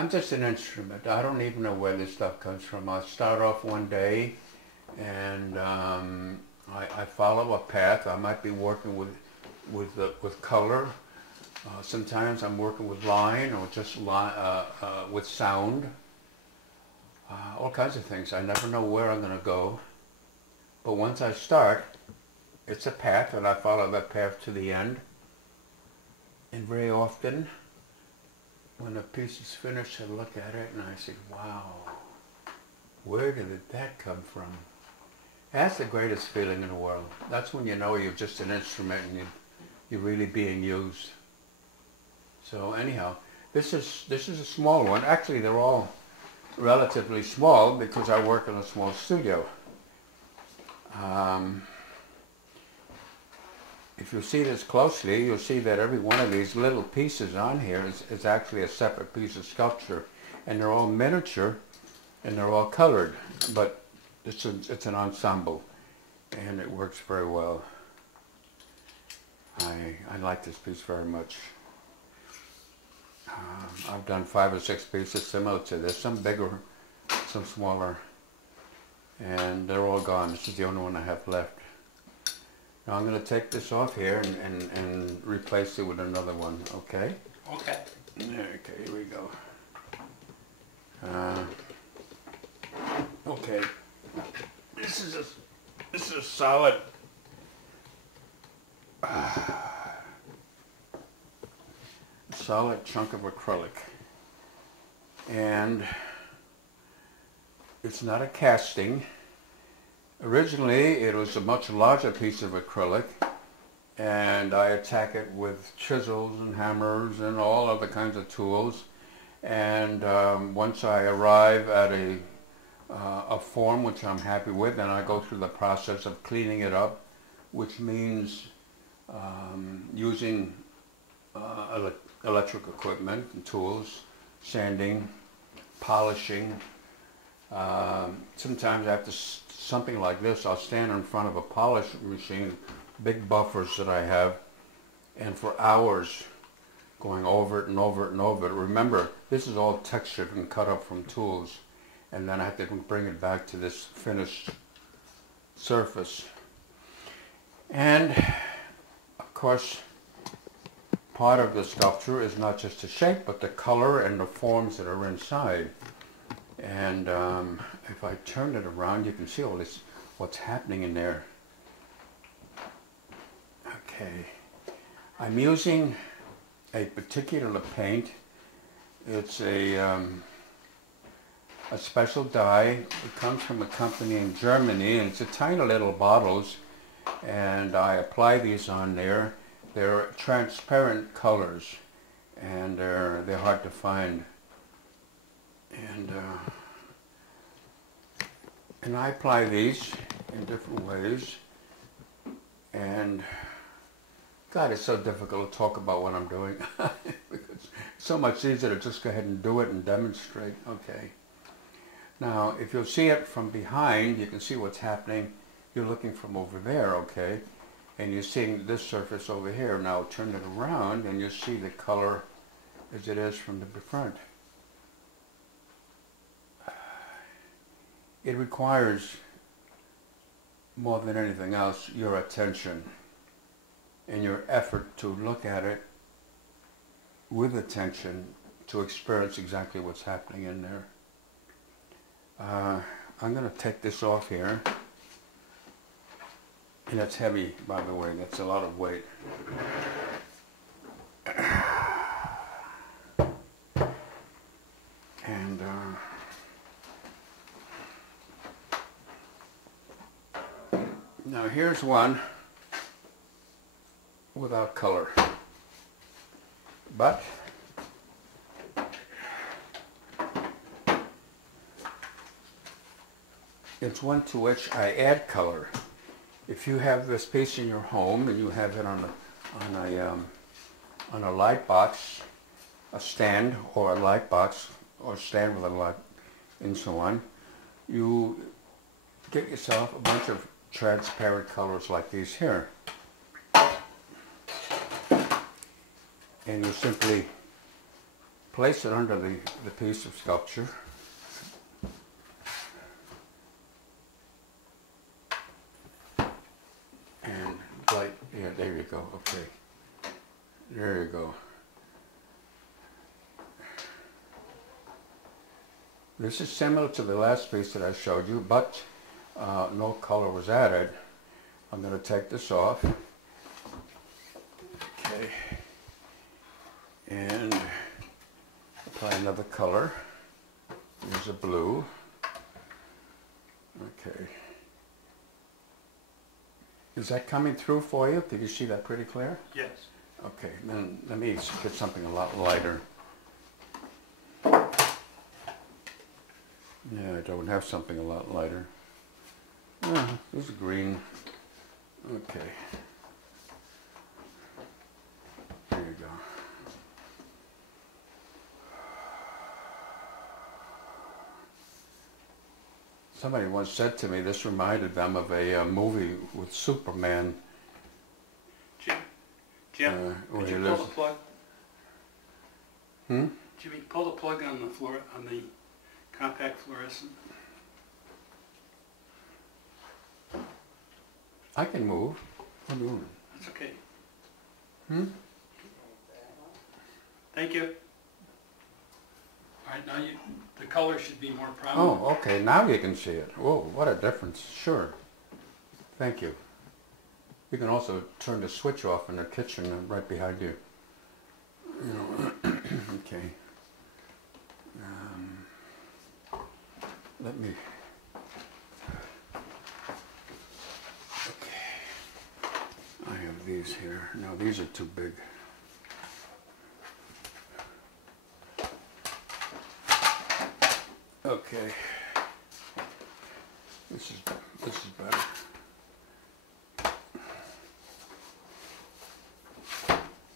I'm just an instrument. I don't even know where this stuff comes from. I start off one day and I follow a path. I might be working with color. Sometimes I'm working with line or just with sound. All kinds of things. I never know where I'm going to go. But once I start, it's a path, and I follow that path to the end. And very often, when a piece is finished, I look at it and I say, wow, where did that come from? That's the greatest feeling in the world. That's when you know you're just an instrument and you're really being used. So anyhow, this is a small one. Actually, they're all relatively small because I work in a small studio. If you see this closely, you'll see that every one of these little pieces on here is actually a separate piece of sculpture, and they're all miniature, and they're all colored, but it's an ensemble, and it works very well. I like this piece very much. I've done 5 or 6 pieces similar to this, some bigger, some smaller, and they're all gone. This is the only one I have left. Now I'm going to take this off here and replace it with another one, okay? Okay. Okay, here we go. Okay, this is a solid solid chunk of acrylic, and it's not a casting. Originally it was a much larger piece of acrylic, and I attack it with chisels and hammers and all other kinds of tools, and once I arrive at a form which I'm happy with, then I go through the process of cleaning it up, which means using electric equipment and tools, sanding, polishing. Sometimes after something like this, I'll stand in front of a polish machine, big buffers that I have, and for hours going over it and over it and over it. Remember, this is all textured and cut up from tools, and then I have to bring it back to this finished surface. And of course, part of the sculpture is not just the shape, but the color and the forms that are inside. And if I turn it around, you can see all this, what's happening in there. Okay, I'm using a particular paint. It's a special dye. It comes from a company in Germany, and it's a tiny little bottles, and I apply these on there. They're transparent colors, and they're hard to find. And I apply these in different ways, and God, it's so difficult to talk about what I'm doing because it's so much easier to just go ahead and do it and demonstrate. Okay. Now, if you'll see it from behind, you can see what's happening. You're looking from over there, okay? And you're seeing this surface over here. Now turn it around and you see the color as it is from the front. It requires, more than anything else, your attention and your effort to look at it with attention to experience exactly what's happening in there. I'm going to take this off here. And it's heavy, by the way. That's a lot of weight. And now here's one without color. But it's one to which I add color. If you have this piece in your home and you have it on a light box, a stand or a light box, or stand with a light and so on, you get yourself a bunch of transparent colors like these here. And you simply place it under the piece of sculpture. And light, yeah, there you go, okay. There you go. This is similar to the last piece that I showed you, but no color was added. I'm going to take this off. Okay. And apply another color. Here's a blue. Okay. Is that coming through for you? Did you see that pretty clear? Yes. Okay, then let me get something a lot lighter. Yeah, I don't have something a lot lighter. This is green. Okay. There you go. Somebody once said to me this reminded them of a movie with Superman. Jim, could you pull the plug? Jimmy, pull the plug on the compact fluorescent. I can move. What are you doing? That's okay. Thank you. All right, now the color should be more prominent. Oh, okay. Now you can see it. Whoa, what a difference. Sure. Thank you. You can also turn the switch off in the kitchen right behind you. You know, okay. Let me... Okay. I have these here. No, these are too big. Okay. This is better.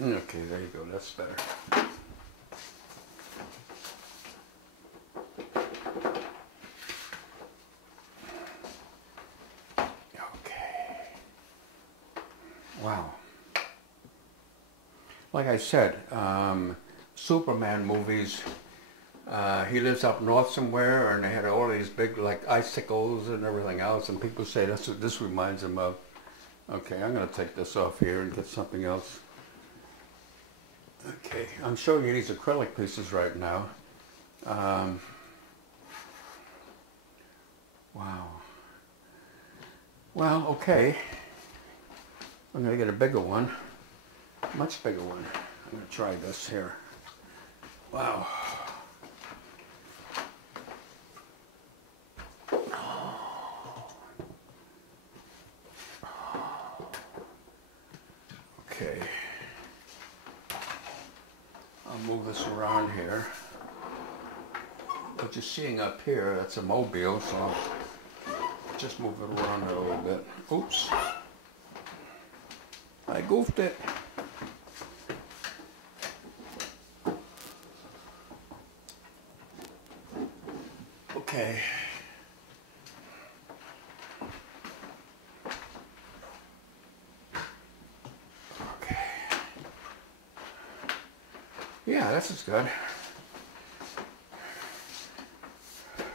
Okay, there you go. That's better. Okay. Wow. Like I said, Superman movies. He lives up north somewhere, and they had all these big, like, icicles and everything else, and people say that's what this reminds him of. Okay, I'm going to take this off here and get something else. Okay, I'm showing you these acrylic pieces right now. Wow. Well, okay. I'm going to get a bigger one, much bigger one. I'm going to try this here. Wow. Okay, I'll move this around here. What you're seeing up here, that's a mobile, so I'll just move it around a little bit. Oops, I goofed it. Okay. Yeah, this is good.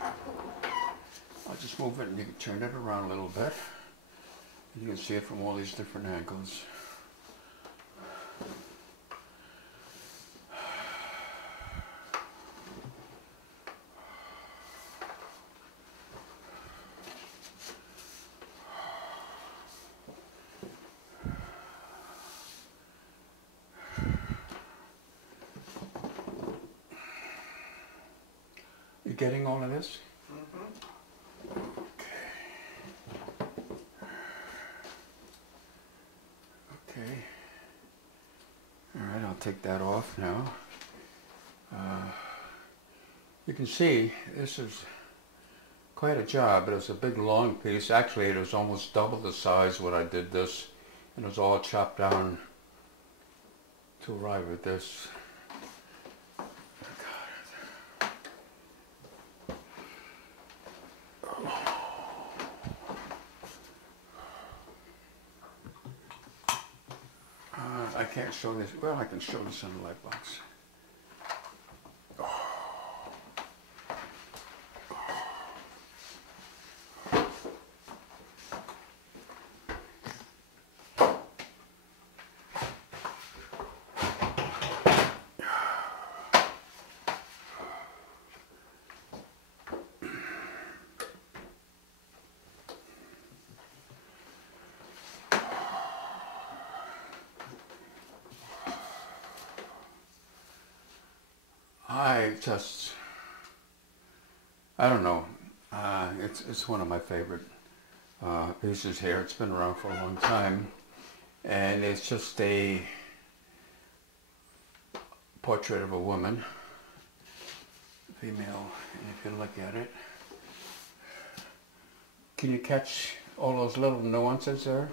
I'll just move it and you can turn it around a little bit. You can see it from all these different angles. You getting all of this? Okay. Okay. All right, I'll take that off now. You can see this is quite a job. It was a big long piece. Actually, it was almost double the size when I did this, and it was all chopped down to arrive at this. I can't show this. Well, I can show this on the light box. I don't know. It's one of my favorite pieces here. It's been around for a long time, and it's just a portrait of a woman, female. And if you look at it, can you catch all those little nuances there?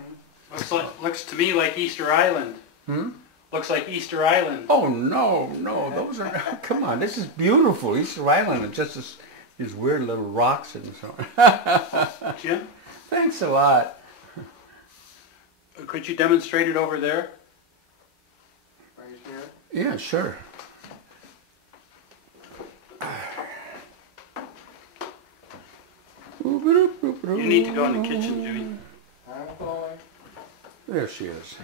Looks to me like Easter Island. Hmm? Looks like Easter Island. Oh no, those are, come on, this is beautiful. Easter Island is just these weird little rocks and so on. Jim? Thanks a lot. Could you demonstrate it over there? Right here? Yeah, sure. You need to go in the kitchen, Jimmy. There she is.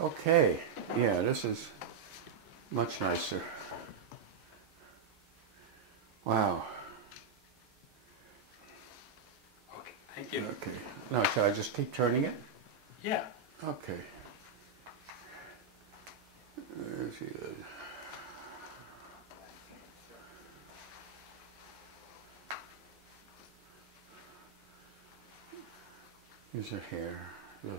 Okay, yeah, this is much nicer. Wow. Okay, thank you. Okay. Now, shall I just keep turning it? Yeah. Okay. There she is. Here's her hair. Yes.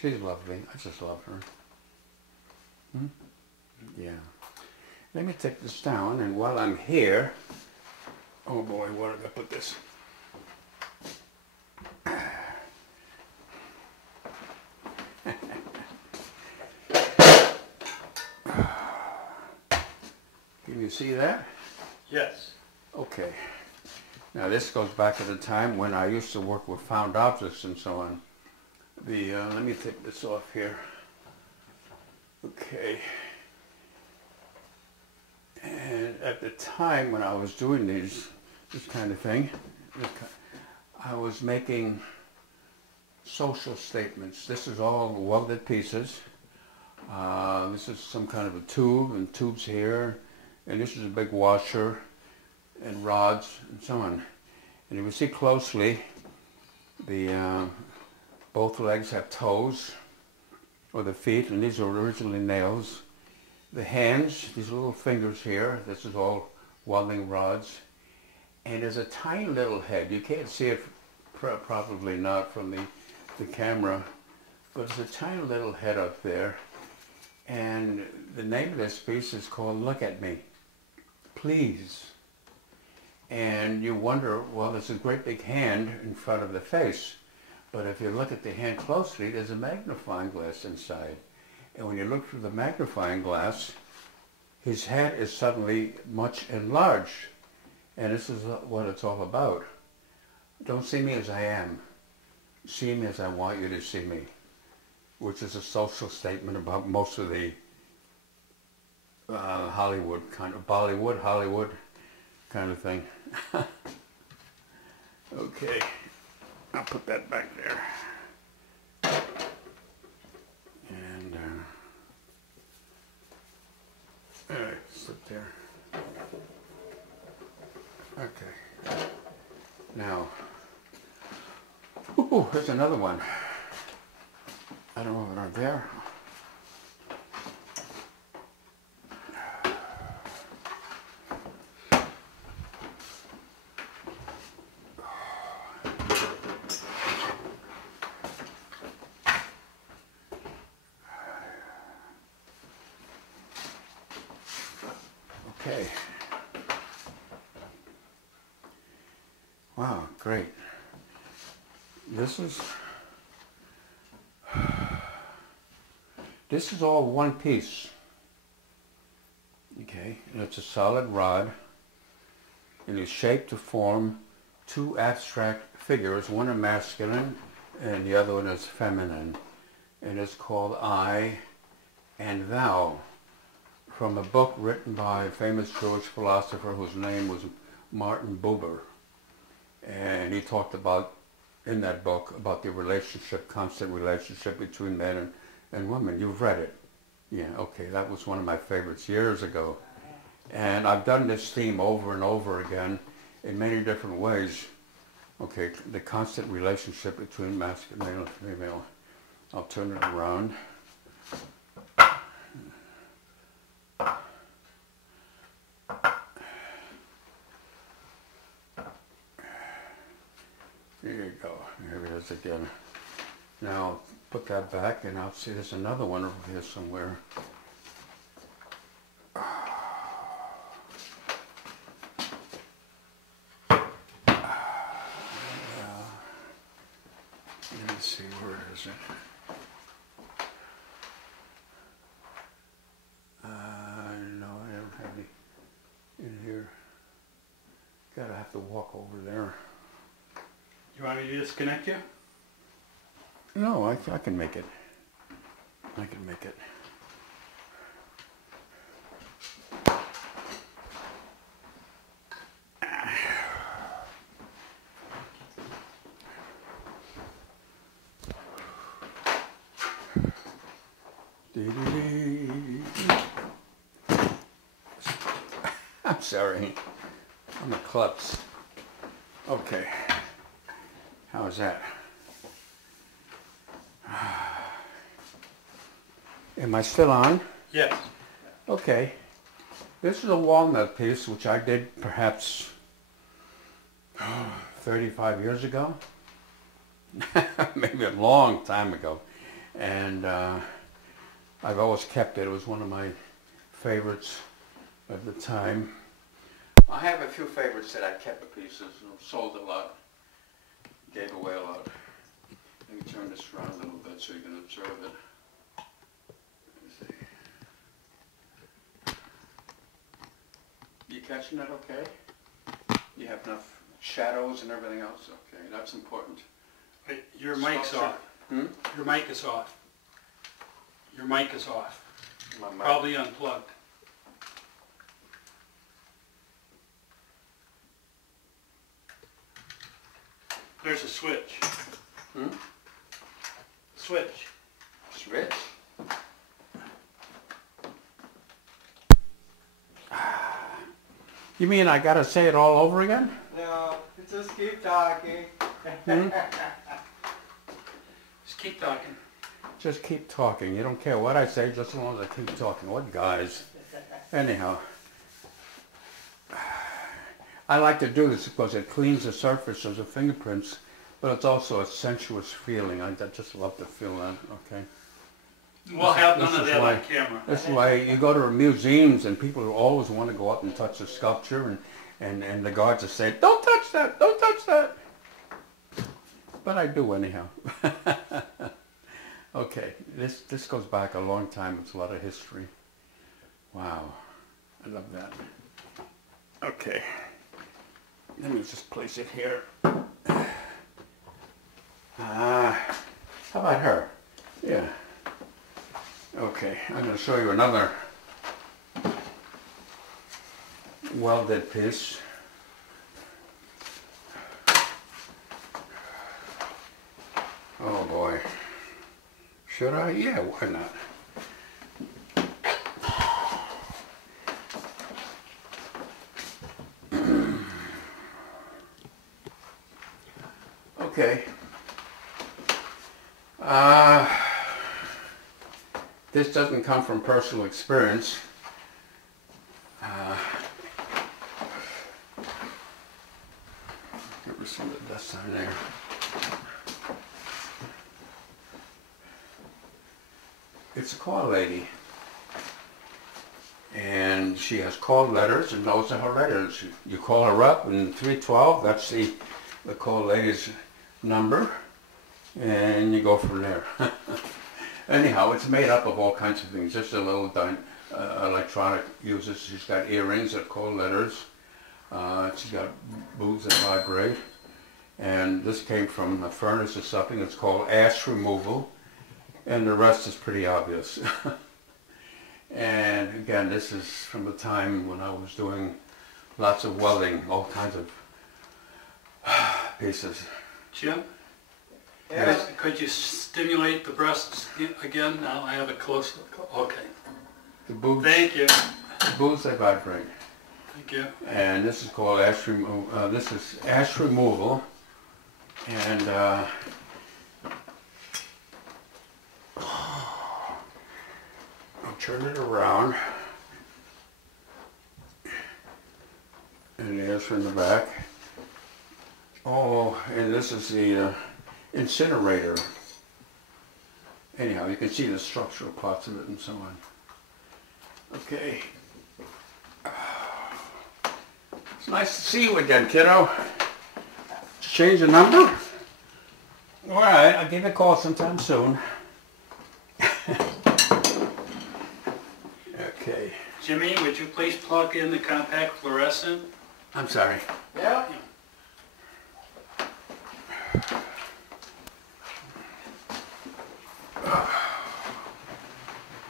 She's lovely. I just love her. Hmm? Yeah. Let me take this down, and while I'm here, oh boy, where did I put this? Can you see that? Yes. Okay. Now this goes back to the time when I used to work with found objects and so on. Let me take this off here. Okay. And at the time when I was doing this kind of thing, I was making social statements. This is all welded pieces. This is some kind of a tube, and tubes here, and this is a big washer, and rods, and so on. And if you see closely, both legs have toes, or the feet, and these are originally nails. The hands, these little fingers here, this is all welding rods. And there's a tiny little head. You can't see it, probably not from the camera, but there's a tiny little head up there. And the name of this piece is called Look at Me, Please. And you wonder, well, there's a great big hand in front of the face. But if you look at the hand closely, there's a magnifying glass inside. And when you look through the magnifying glass, his head is suddenly much enlarged. And this is what it's all about. Don't see me as I am. See me as I want you to see me. Which is a social statement about most of the Hollywood kind of, Bollywood, Hollywood kind of thing. Okay. I'll put that back there. And, all right, sit there. Okay. Now, ooh, there's another one. I don't know if they're there. Okay. Wow, great. This is all one piece. Okay, and it's a solid rod, and it's shaped to form two abstract figures, one is masculine and the other one is feminine. And it's called I and Thou, from a book written by a famous Jewish philosopher whose name was Martin Buber. And he talked about, in that book, about the relationship, constant relationship between men and women. You've read it. Yeah, okay, that was one of my favorites years ago. And I've done this theme over and over again in many different ways. Okay, the constant relationship between masculine and female. I'll turn it around. There you go. Here it is again. Now put that back, and I'll see there's another one over here somewhere. Let me see, where is it? No, I don't have any in here. Gotta have to walk over there. You want me to disconnect you? No, I can make it. I can make it. I'm sorry. I'm a klutz. Okay. How's that? Am I still on? Yes. Okay. This is a walnut piece which I did perhaps 35 years ago. Maybe a long time ago. And I've always kept it. It was one of my favorites at the time. I have a few favorites that I kept the pieces and sold a lot, gave away a lot. Let me turn this around a little bit so you can observe it. Let me see. You catching that okay? You have enough shadows and everything else? Okay, that's important. Wait, your mic's off. Hmm? Your mic is off. Your mic is off. My mic. Probably unplugged. There's a switch. Hmm? Switch. Switch? You mean I gotta say it all over again? No, just keep talking. Hmm? Just keep talking. Just keep talking. You don't care what I say, just as long as I keep talking. What guys? Anyhow. I like to do this because it cleans the surface of the fingerprints, but it's also a sensuous feeling. I just love to feel that, okay? We'll have this none of is that why- on camera. This is why you go to museums and people always want to go up and touch the sculpture, and the guards will say, "Don't touch that, don't touch that." But I do anyhow. Okay, this goes back a long time. It's a lot of history. Wow, I love that. Okay, let me just place it here. How about her? Yeah. Okay, I'm going to show you another welded piece. Oh boy. Should I? Yeah, why not? Okay. This doesn't come from personal experience. Give me some of the dust on there. It's a call lady. And she has call letters, and those are her letters. You call her up, and 312, that's the call lady's number, and you go from there. Anyhow, it's made up of all kinds of things. Just a little electronic uses. She's got earrings that call letters. She's got boobs that vibrate. And this came from a furnace or something. It's called ash removal. And the rest is pretty obvious. And again, this is from the time when I was doing lots of welding, all kinds of pieces. Jim, Yes. could you stimulate the breasts again? Now I have a close look. Okay. The boobs. Thank you. booze they vibrate. Thank you. And this is called ash removal. This is ash removal, and I'll turn it around, and the ash in the back. Oh, and this is the incinerator. Anyhow, you can see the structural parts of it and so on. Okay. It's nice to see you again, kiddo. Change the number? All right, I'll give you a call sometime soon. Okay. Jimmy, would you please plug in the compact fluorescent? I'm sorry. Yeah.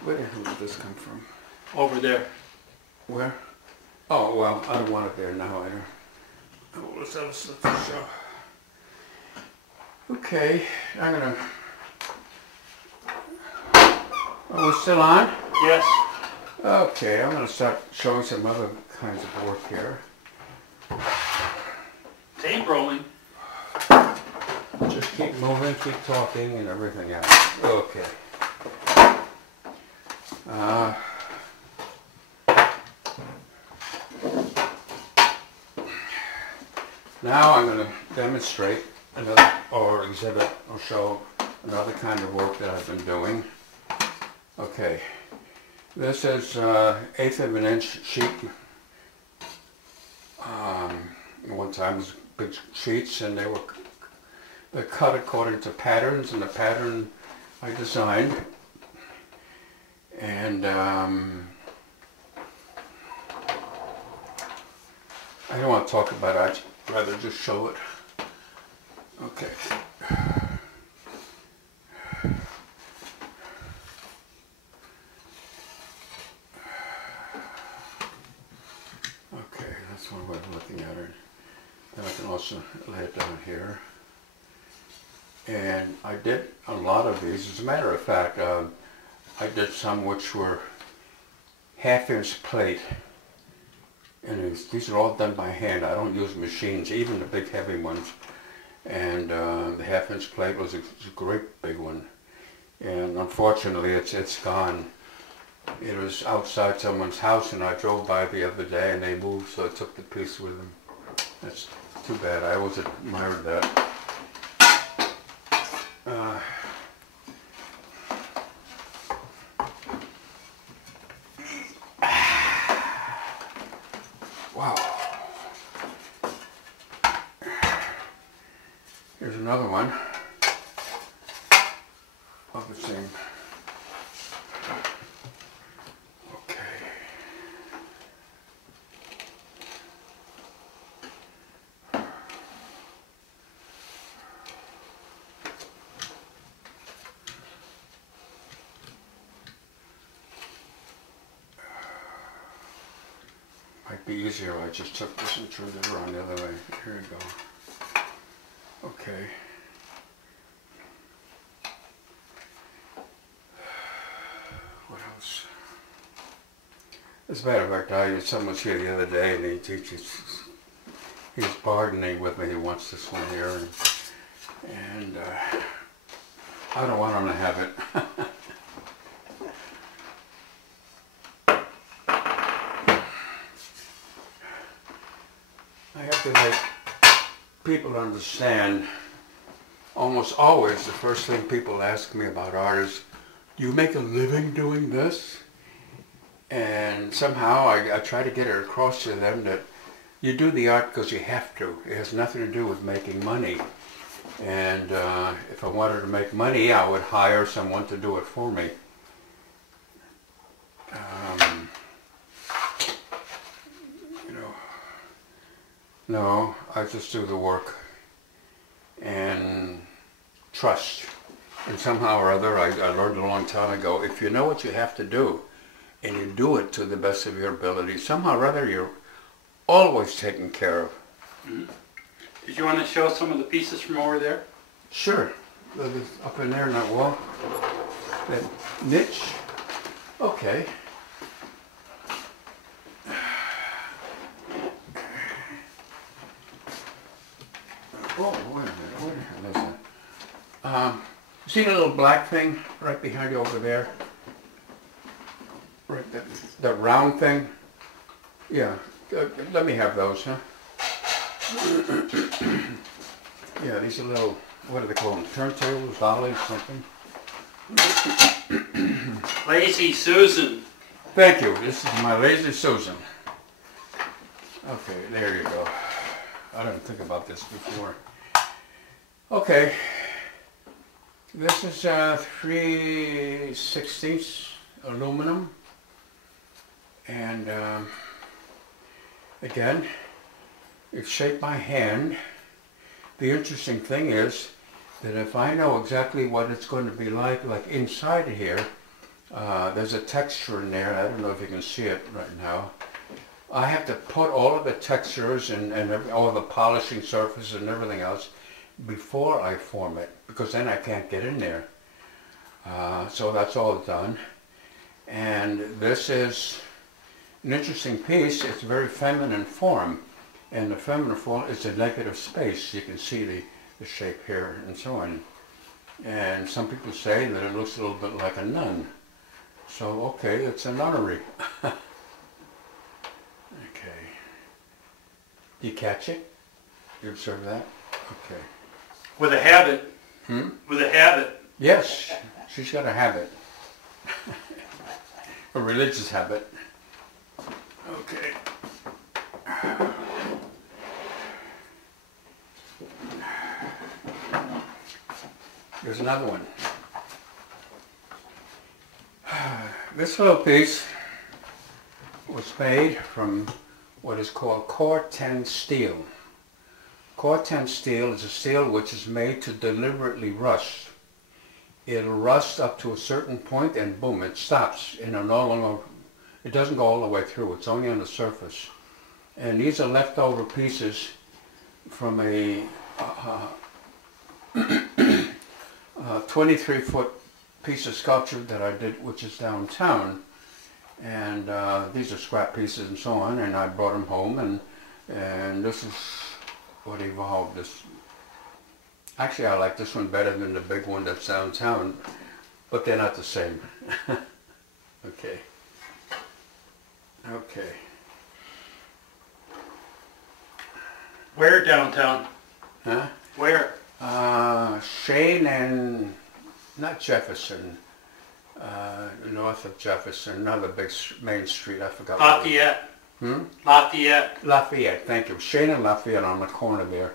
Where the hell did this come from? Over there. Where? Oh, well, I don't want it there now either. Oh, let's have a show. Okay, I'm gonna... Oh, we're still on? Yes. Okay, I'm gonna start showing some other kinds of work here. Tape rolling. Just keep moving, keep talking, and everything else. Okay. Now I'm going to demonstrate another, or exhibit, or show another kind of work that I've been doing. Okay, this is 1/8 of an inch sheet. One time it was big sheets, and they're cut according to patterns, and the pattern I designed. And I don't want to talk about it, I'd rather just show it. Okay. Okay, that's one way of looking at it. Then I can also lay it down here. And I did a lot of these. As a matter of fact, I did some which were 1/2 inch plate. And these are all done by hand. I don't use machines, even the big heavy ones. And the 1/2 inch plate was a great big one. And unfortunately it's gone. It was outside someone's house, and I drove by the other day and they moved, so I took the piece with them. That's too bad. I always admired that. Wow. Here's another one of the same. Okay. Might be easier. I just took this and turned it around the other way. Here we go. Okay. What else? As a matter of fact, someone was here the other day, and he's bargaining with me. He wants this one here, and I don't want him to have it. I have to make people understand. Almost always the first thing people ask me about art is, do you make a living doing this? And somehow I try to get it across to them that you do the art because you have to. It has nothing to do with making money. And if I wanted to make money, I would hire someone to do it for me. No, I just do the work and trust. And somehow or other, I learned a long time ago, if you know what you have to do and you do it to the best of your ability, somehow or other you're always taken care of. Mm-hmm. Did you want to show some of the pieces from over there? Sure. Up in there in that wall. That niche. Okay. Oh, wait a minute, where the hell is that? See the little black thing right behind you over there? Right, that round thing? Yeah, let me have those, huh? Yeah, these are little, what do they call them? Turntables, dollies, something? Lazy Susan. Thank you. This is my Lazy Susan. Okay, there you go. I didn't think about this before. Okay. This is 3/16 aluminum. And again, it's shaped by hand. The interesting thing is that if I know exactly what it's going to be like inside here, there's a texture in there. I don't know if you can see it right now. I have to put all of the textures and all the polishing surface and everything else before I form it, because then I can't get in there. So that's all done. And this is an interesting piece. It's a very feminine form. And the feminine form is a negative space. You can see the shape here and so on. And some people say that it looks a little bit like a nun. So, okay, it's a nunnery. Okay. You catch it? You observe that? Okay. With a habit. Hmm? With a habit. Yes, she's got a habit. A religious habit. Okay. Here's another one. This little piece was made from what is called Core-10 steel. Core-10 steel is a steel which is made to deliberately rust. It'll rust up to a certain point and boom, it stops. And it doesn't go all the way through, it's only on the surface. And these are leftover pieces from a 23-foot piece of sculpture that I did, which is downtown. And these are scrap pieces and so on, and I brought them home, and this is what evolved. Actually, I like this one better than the big one that's downtown, but they're not the same. Okay. Okay. Where downtown? Huh? Where? Shane and, not Jefferson, north of Jefferson, another big main street, I forgot. Lafayette. Lafayette. Lafayette, thank you. Shane and Lafayette on the corner there.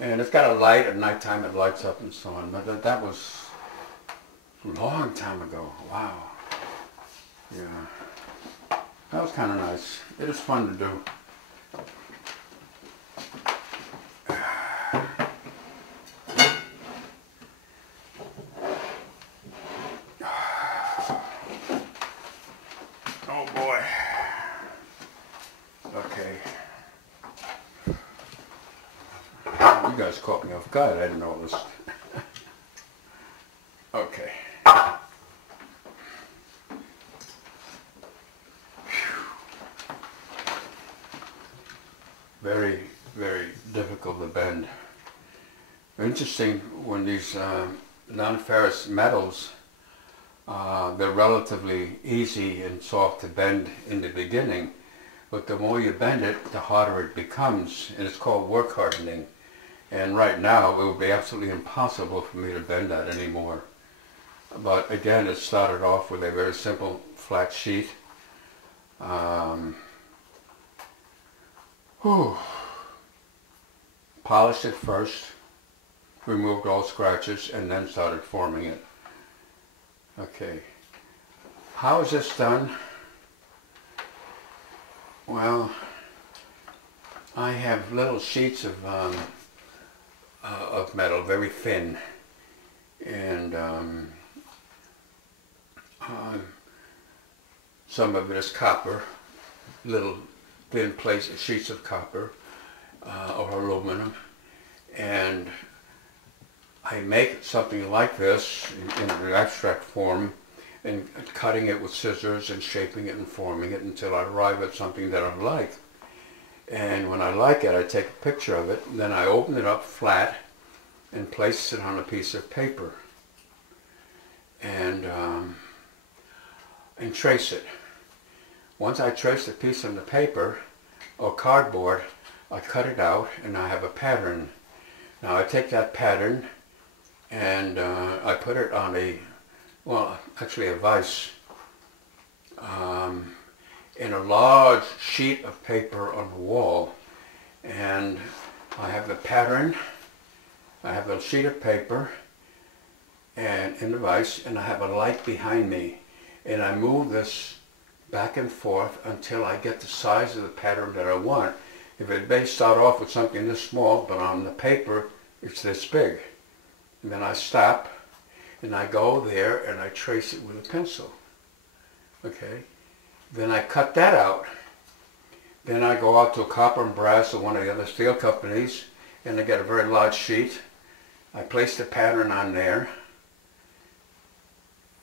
And it's got a light at nighttime, it lights up and so on. But that was a long time ago. Wow. Yeah. That was kind of nice. It is fun to do. Oh boy. Okay. You guys caught me off guard. I didn't know it was. Okay. Very, very difficult to bend. Interesting when these non-ferrous metals, they're relatively easy and soft to bend in the beginning, but the more you bend it, the harder it becomes, and it's called work hardening. And right now, it would be absolutely impossible for me to bend that anymore. But again, it started off with a very simple flat sheet. Polished it first, removed all scratches, and then started forming it. Okay. How is this done? Well, I have little sheets of metal, very thin, and some of it is copper, little thin sheets of copper or aluminum, and I make something like this in an abstract form, and cutting it with scissors and shaping it and forming it until I arrive at something that I like. And when I like it, I take a picture of it, and then I open it up flat and place it on a piece of paper and trace it. Once I trace the piece on the paper or cardboard, I cut it out and I have a pattern. Now I take that pattern and I put it on actually a vise, in a large sheet of paper on the wall. And I have the pattern, I have a sheet of paper and in the vise, and I have a light behind me. And I move this back and forth until I get the size of the pattern that I want. If it may start off with something this small, but on the paper it's this big. And then I stop and I go there and I trace it with a pencil. Okay? Then I cut that out. Then I go out to a Copper and Brass or one of the other steel companies and I get a very large sheet. I place the pattern on there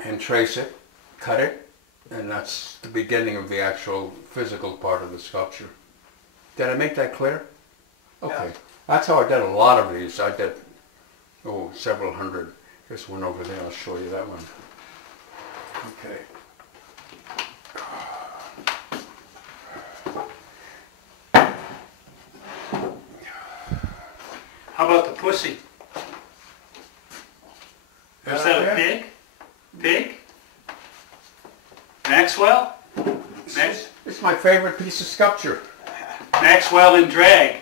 and trace it, cut it, and that's the beginning of the actual physical part of the sculpture. Did I make that clear? Okay. Yeah. That's how I did a lot of these. I did, several hundred. There's one over there. I'll show you that one. Okay. How about the pussy? Is that a pig? Pig? Maxwell? It's my favorite piece of sculpture. Maxwell in drag.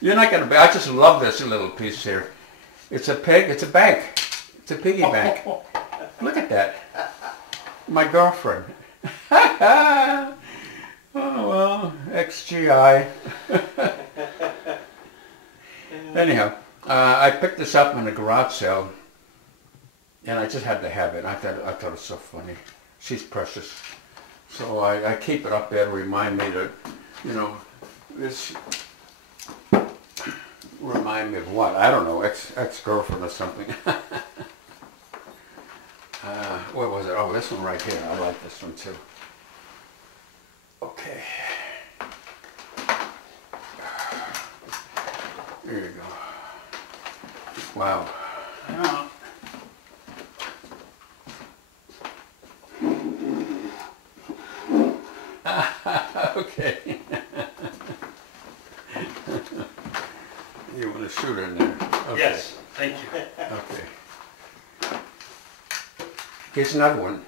You're not going to be, I just love this little piece here. It's a pig, it's a bank. It's a piggy bank. Look at that. My girlfriend. Oh well, XGI. Anyhow, I picked this up in a garage sale and I just had to have it. I thought it was so funny. She's precious. So I keep it up there to remind me that, this remind me of what? I don't know, ex-girlfriend or something. What was it? Oh, this one right here. I like this one too. Okay. There you go. Wow. Yeah. Okay. You want to shoot in there? Okay. Yes, thank you. Okay. Here's another one.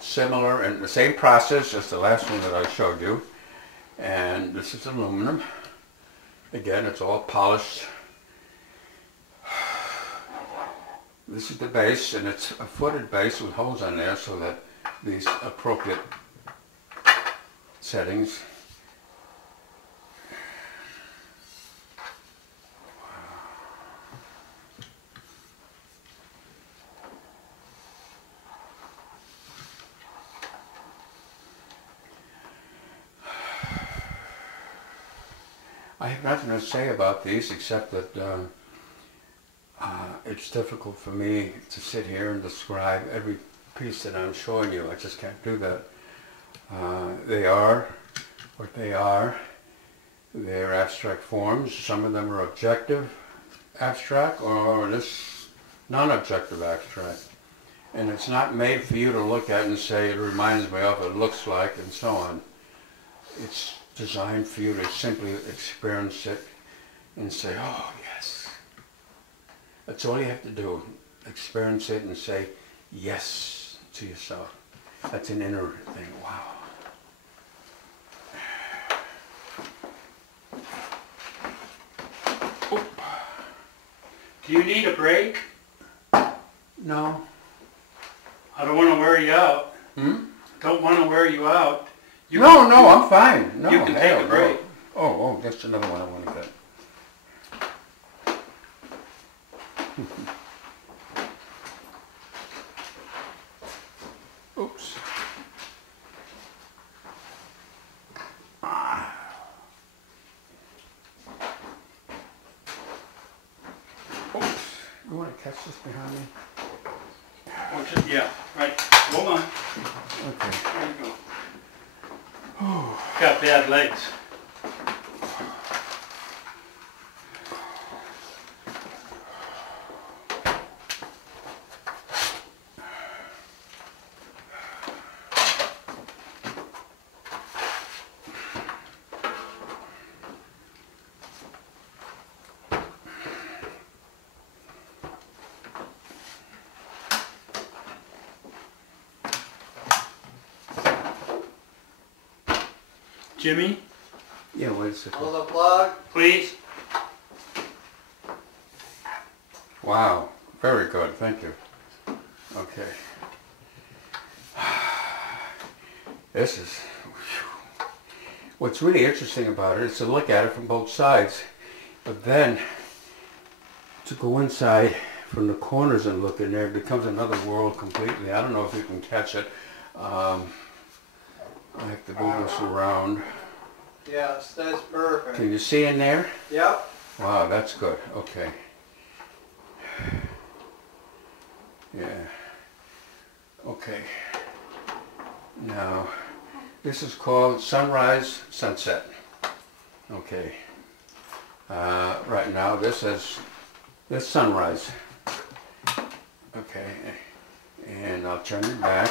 Similar and the same process as the last one that I showed you. And this is aluminum. Again, it's all polished. This is the base, and it's a footed base with holes on there so that these appropriate settings. I have nothing to say about these except that it's difficult for me to sit here and describe every piece that I'm showing you. I just can't do that. They are what they are. They're abstract forms. Some of them are objective abstract or this non-objective abstract. And it's not made for you to look at and say it reminds me of, it looks like, and so on. It's designed for you to simply experience it and say, oh yes. That's all you have to do. Experience it and say yes to yourself. That's an inner thing. Wow. Oop. Do you need a break? No. I don't want to wear you out. Hmm? Don't want to wear you out. No, I'm fine. No, you can take a break. Oh, that's another one I want to get. Oops. Oops. You want to catch this behind me? Yeah, right. Hold on. Okay. There you go. got bad legs. Jimmy, Yeah, wait a second. Pull the plug. please. Wow, very good, thank you. Okay. This is, what's really interesting about it is to look at it from both sides, but then to go inside from the corners and look in there, it becomes another world completely. I don't know if you can catch it. I have to move this around. Yes, that's perfect. Can you see in there? Yep. Wow, that's good. Okay. Yeah. Okay. Now, this is called Sunrise Sunset. Okay. Right now, this is sunrise. Okay. And I'll turn it back.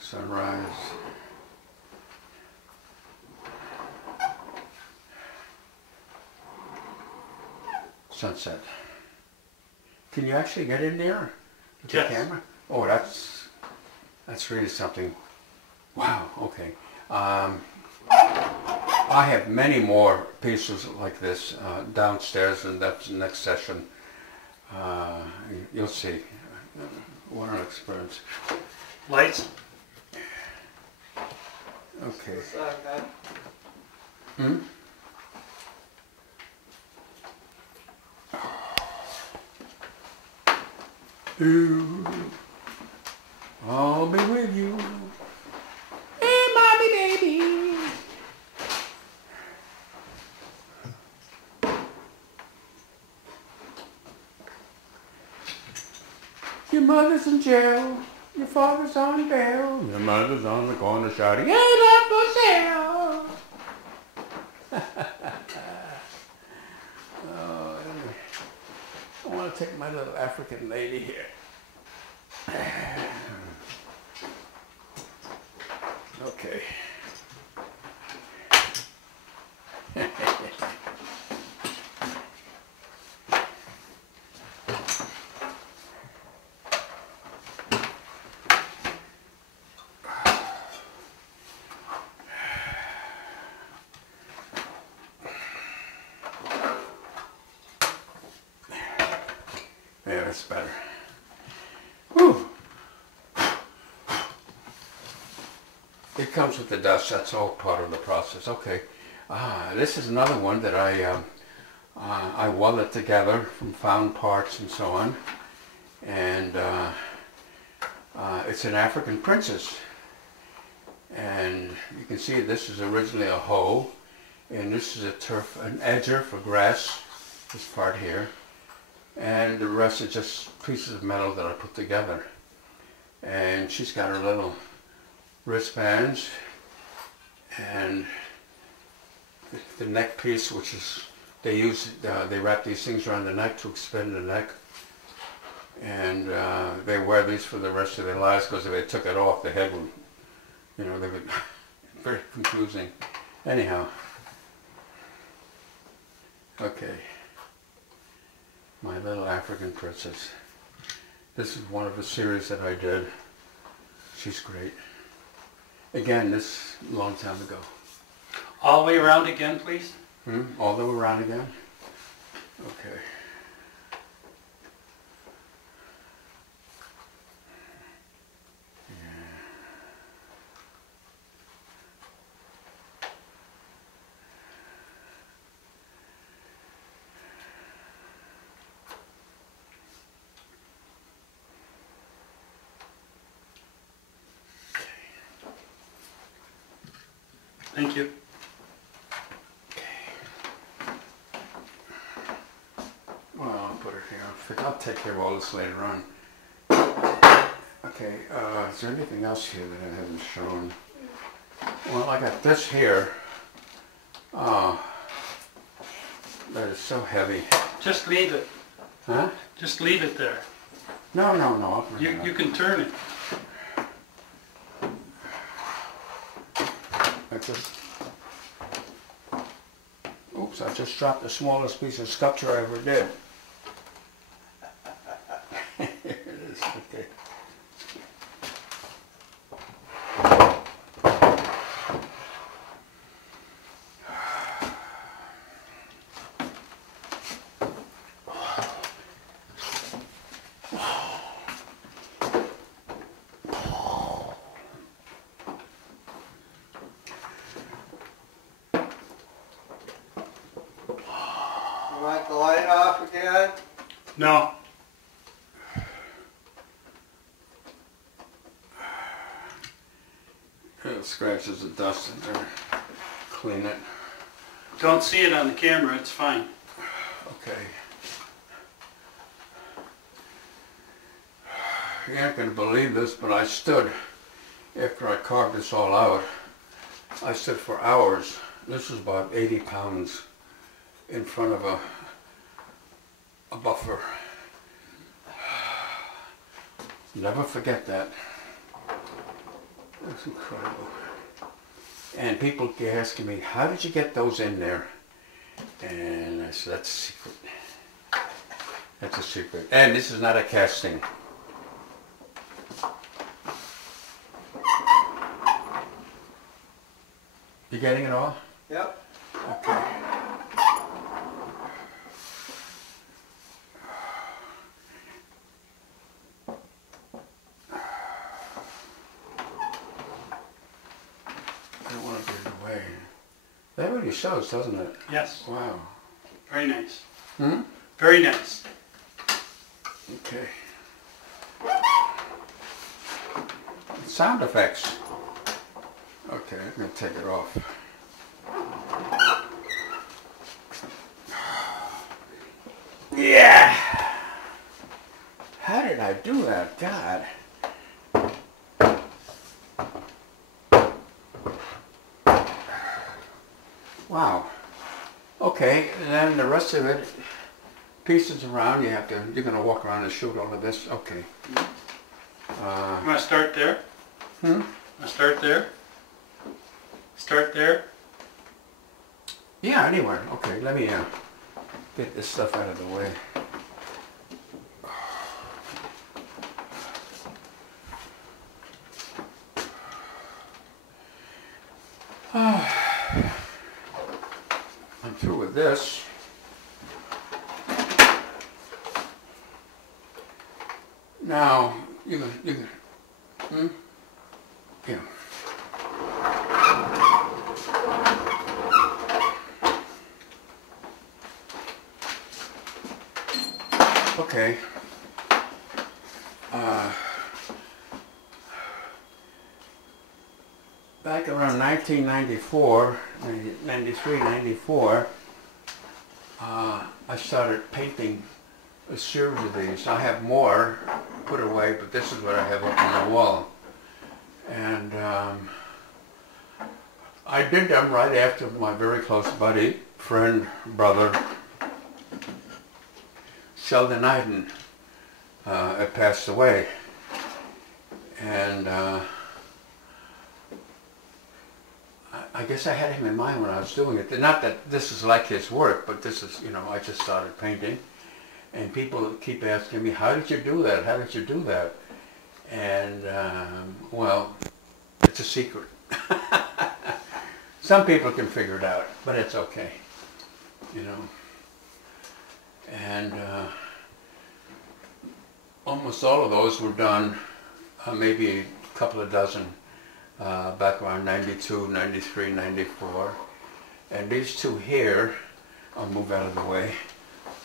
Sunrise. Sunset. Can you actually get in there with Yes. the camera? Oh, that's really something. Wow. Okay. I have many more pieces like this downstairs, and that's the next session. You'll see. What an experience. Lights. Okay. What's that, guy? Hmm? Ooh, I'll be with you. Hey, mommy, baby. Your mother's in jail. Your father's on bail. Your mother's on the corner shouting, "Ain't that for sale?" Oh, anyway. I want to take my little African lady here. Okay. Yeah, that's better. Whew. It comes with the dust. That's all part of the process. Okay. This is another one that I welded together from found parts and so on. And it's an African princess. And you can see this is originally a hoe. And this is an edger for grass, this part here. And the rest is just pieces of metal that I put together. And she's got her little wristbands and the neck piece, which is they wrap these things around the neck to expand the neck, and they wear these for the rest of their lives, because if they took it off, the head would, they would very confusing. Anyhow, okay. My little African princess. This is one of the series that I did. She's great. Again, this a long time ago. All the way around again, please. All the way around again? Okay. Thank you. Well, I'll put it here. I'll take care of all this later on. Okay. Okay, is there anything else here that I haven't shown? Well, I got this here. Oh, that is so heavy. Just leave it. Huh? Just leave it there. No, no, no. I'll bring it up. You can turn it. Oops, I just dropped the smallest piece of sculpture I ever did. Here it is, okay. You want the light off again? No. It scratches the dust in there. Clean it. Don't see it on the camera, it's fine. Okay. You ain't gonna believe this, but I stood, after I carved this all out, I stood for hours. This is about 80 pounds in front of a buffer. Never forget that. That's incredible. And people keep asking me, how did you get those in there? And I said, that's a secret. That's a secret. And this is not a casting. You getting it all? Yep. Okay. I don't want to get it away. That really shows, doesn't it? Yes. Wow. Very nice. Hmm? Very nice. Okay. Sound effects. Okay, I'm going to take it off. Yeah! How did I do that? God. Wow. Okay, and then the rest of it, pieces around, you're going to walk around and shoot all of this? Okay. You want to start there? Hmm? Want to start there? Start there? Yeah, anywhere. Okay, let me get this stuff out of the way. I'm through with this. Now, you can, yeah. Okay. Back around 1994, 93, 94, I started painting a series of these. I have more put away, but this is what I have up on the wall. And I did them right after my very close buddy, friend, brother, Sheldon Iden had passed away. And I guess I had him in mind when I was doing it. Not that this is like his work, but this is, you know, I just started painting. And people keep asking me, how did you do that? How did you do that? And, well, it's a secret. Some people can figure it out, but it's okay, you know. And almost all of those were done, maybe a couple of dozen, back around 92, 93, 94. And these two here, I'll move out of the way,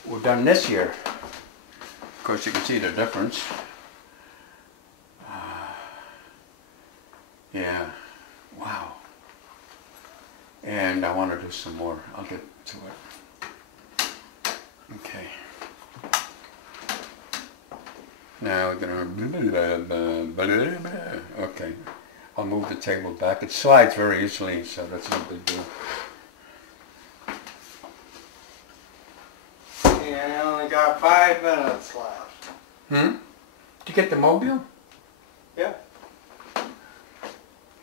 were done this year. Of course, you can see the difference. Yeah, wow. And I want to do some more. I'll get to it. Okay. Now we're gonna, okay. I'll move the table back. It slides very easily, so that's no big deal. Yeah, I only got 5 minutes left. Did you get the mobile? Yeah. I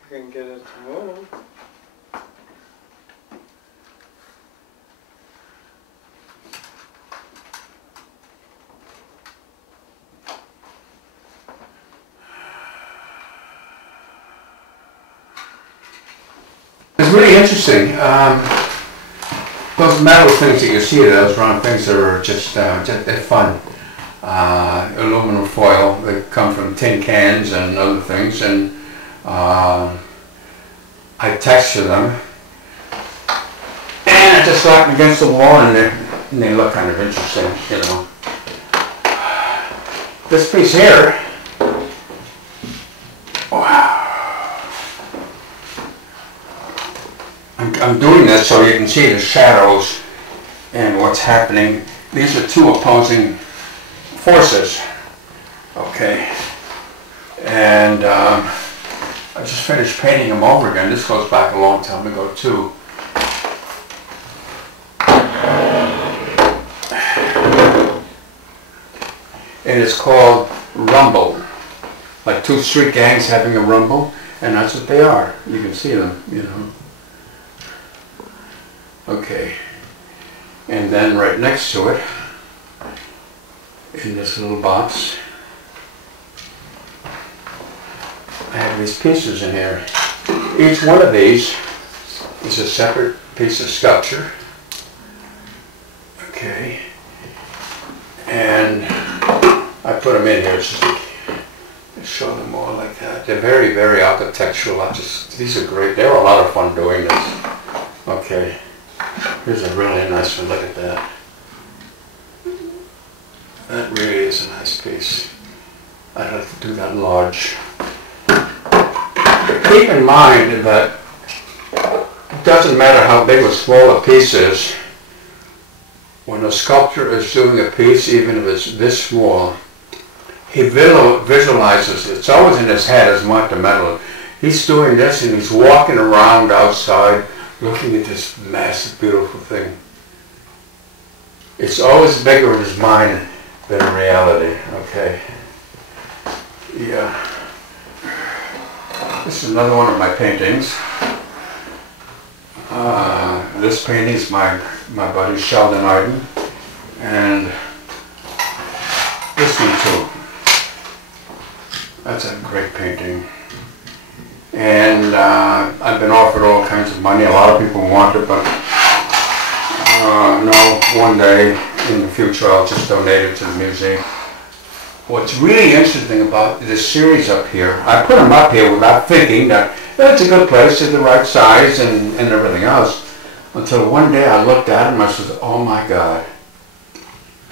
can get it to move. It's really interesting. Those metal things that you see, those round things that are just they're fun. Aluminum foil, they come from tin cans and other things, and I texture them. And I just slap them against the wall, and they look kind of interesting, you know. This piece here, wow. I'm doing this so you can see the shadows and what's happening. These are two opposing forces, okay? And I just finished painting them over again. This goes back a long time ago too. And it's called Rumble, like two street gangs having a rumble, and that's what they are. You can see them, you know. Okay, and then right next to it, in this little box, I have these pieces in here. Each one of these is a separate piece of sculpture. Okay, and I put them in here just to show them all like that. They're very, very architectural. These are great. They were a lot of fun doing this. Okay. Here's a really nice one. Look at that. That really is a nice piece. I'd like to do that large. Keep in mind that it doesn't matter how big or small a piece is. When a sculptor is doing a piece, even if it's this small, he visualizes it. It's always in his head as much the metal. He's doing this and he's walking around outside looking at this massive, beautiful thing. It's always bigger in his mind than in reality, okay? Yeah. This is another one of my paintings. This painting is my buddy Sheldon Arden, and this one too. That's a great painting. And I've been offered all kinds of money. A lot of people want it, but no, one day in the future I'll just donate it to the museum. What's really interesting about this series up here, I put them up here without thinking that it's a good place, it's the right size and everything else, until one day I looked at them and I said, oh my God,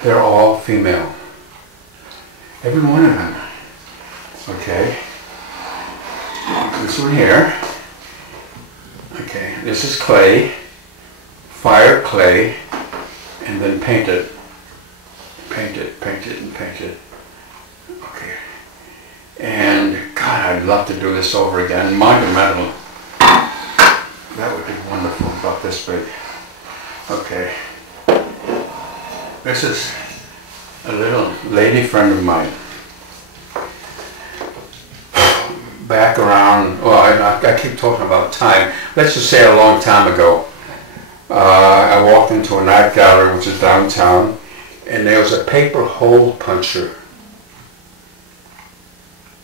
they're all female. Every one of them. Okay. This one here, okay, this is clay, fire clay, and then paint it, and paint it, okay. And God, I'd love to do this over again, monumental. That would be wonderful, about this big. Okay, this is a little lady friend of mine. Back around, well, I keep talking about time. Let's just say a long time ago. I walked into an art gallery, which is downtown, and there was a paper hole puncher.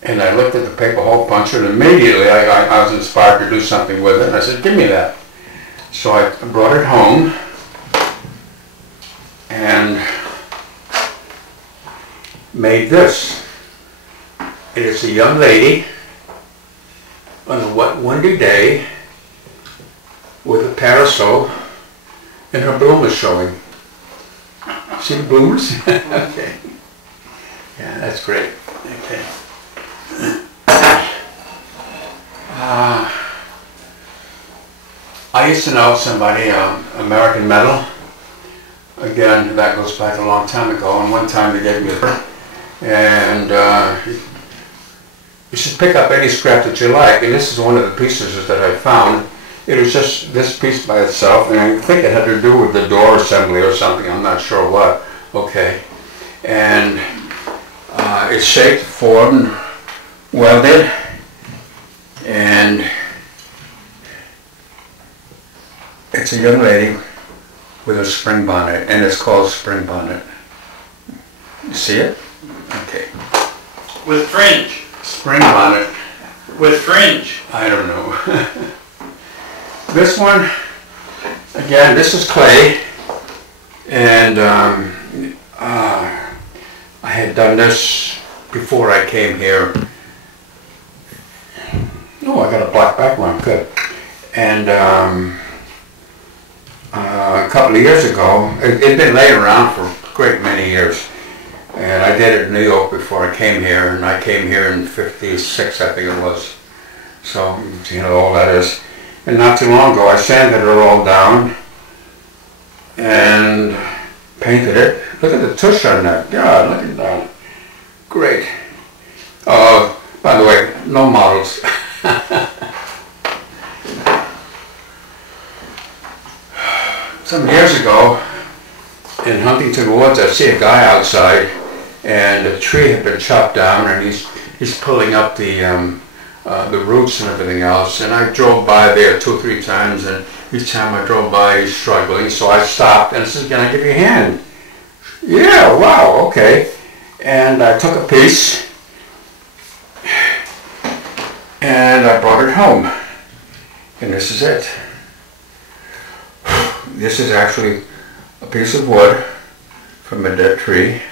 And I looked at the paper hole puncher, and immediately I was inspired to do something with it. And I said, give me that. So I brought it home, and made this. It is a young lady on a wet, windy day with a parasol and her bloomers showing. See the bloomers? Okay. Yeah, that's great. Okay. I used to know somebody, American Metal. Again, that goes back a long time ago, and one time they gave me And you should pick up any scrap that you like. And this is one of the pieces that I found. It was just this piece by itself, and I think it had to do with the door assembly or something. I'm not sure what. Okay. And it's shaped, formed, welded, and it's a young lady with a spring bonnet, and it's called spring bonnet. You see it? Okay. With fringe. Spring bonnet. With fringe. I don't know. This one, again, this is clay, and I had done this before I came here. Oh, I got a black background, good. And a couple of years ago, it'd been laying around for a great many years. And I did it in New York before I came here, and I came here in '56, I think it was. So, you know, all that is. And not too long ago, I sanded it all down and painted it. Look at the tush on that. God, look at that. Great. By the way, no models. Some years ago, in Huntington Woods, I see a guy outside, and a tree had been chopped down, and he's pulling up the roots and everything else. And I drove by there 2 or 3 times, and each time I drove by, he's struggling. So I stopped and I said, "Can I give you a hand?" "Yeah, wow, okay." And I took a piece, and I brought it home. And this is it. This is actually a piece of wood from a dead tree,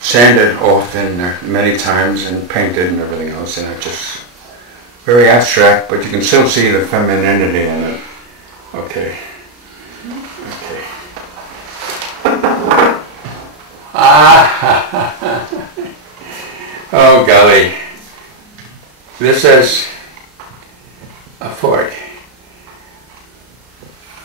sanded off in there many times and painted and everything else, and it's just very abstract, but you can still see the femininity in it. Okay. Okay. Ah! Oh golly. This is a fork.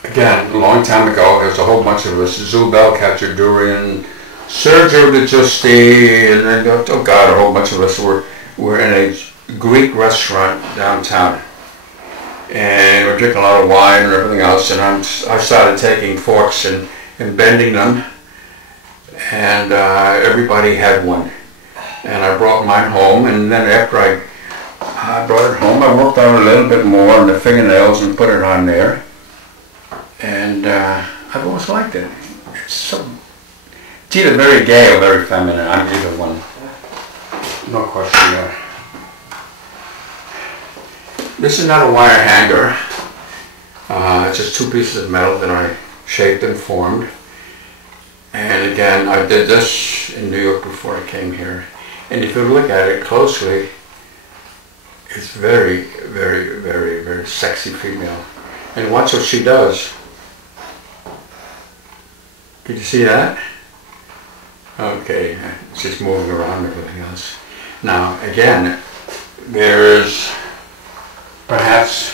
Again, a long time ago, there's a whole bunch of us, Zubel, Khachaturian, Sergio de Giusti, and then, oh God, a whole bunch of us were in a Greek restaurant downtown. And we're drinking a lot of wine and everything else, and I started taking forks and bending them, and everybody had one. And I brought mine home, and then after I brought it home, I worked on it a little bit more on the fingernails and put it on there. And I've always liked it. It's either very gay or very feminine. I'm either one. No question there. This is not a wire hanger. It's just 2 pieces of metal that I shaped and formed. And again, I did this in New York before I came here. And if you look at it closely, it's very, very, very, very sexy female. And watch what she does. Did you see that? Okay, it's just moving around and everything else. Now, again, there's perhaps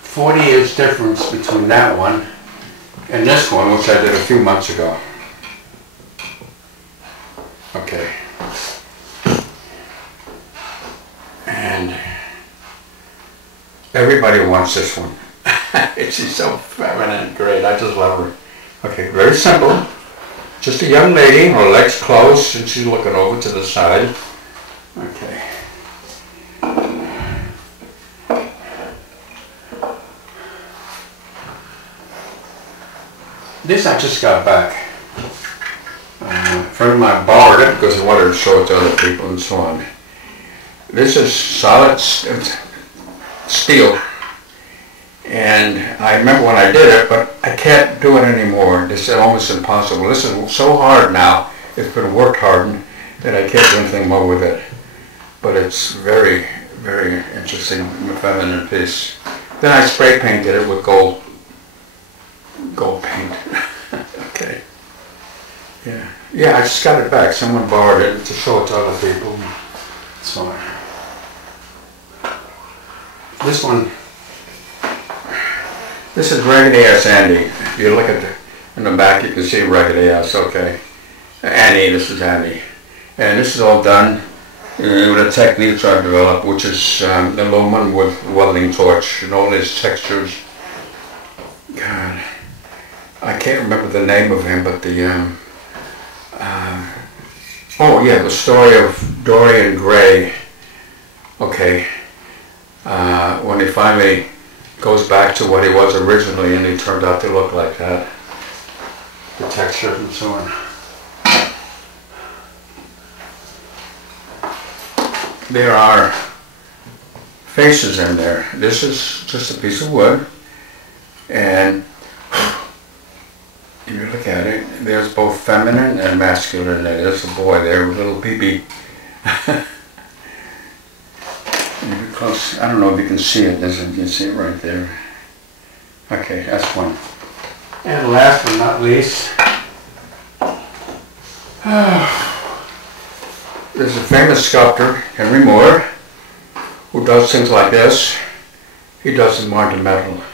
40 years difference between that one and this one, which I did a few months ago. Okay. And everybody wants this one. She's so feminine, great, I just love her. Okay, very simple. Just a young lady, her legs closed, and she's looking over to the side. Okay. This I just got back. A friend of mine borrowed it because he wanted to show it to other people and so on. This is solid steel. And I remember when I did it, but I can't do it anymore. This is almost impossible. This is so hard now. It's been worked hardened that I can't do anything more with it. But it's very, very interesting, feminine piece. Then I spray painted it with gold paint. Okay. Yeah. Yeah, I just got it back. Someone borrowed it to show it to other people. So this one. This is raggedy ass Andy. If you look at In the back you can see regularly, yes, okay. Annie, this is Annie. And this is all done with a technique I've developed, which is aluminum with welding torch and all these textures. God, I can't remember the name of him, but the oh yeah, the story of Dorian Gray. Okay, when he finally goes back to what he was originally, and he turned out to look like that. The textures and so on. There are faces in there. This is just a piece of wood, and if you look at it, there's both feminine and masculine in there. There's a boy there with a little baby. Close. I don't know if you can see it. You can see it right there. Okay, that's one. And last but not least, there's a famous sculptor, Henry Moore, who does things like this. He does them ornamental.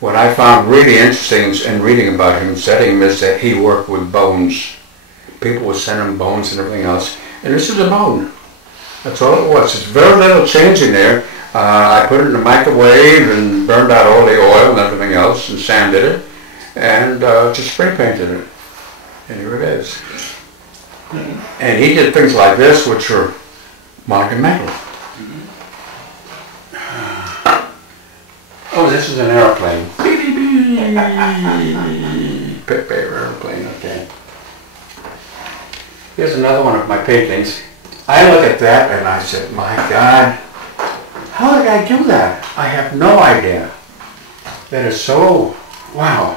What I found really interesting in reading about him and studying him is that he worked with bones. People would send him bones and everything else. And this is a bone. That's all it was. There's very little change in there. I put it in the microwave and burned out all the oil and everything else and sanded it and just spray painted it. And here it is. And he did things like this, which are monumental. Oh, this is an airplane. Paper airplane, okay. Here's another one of my paintings. I look at that and I said, my God, how did I do that? I have no idea. That is so, wow.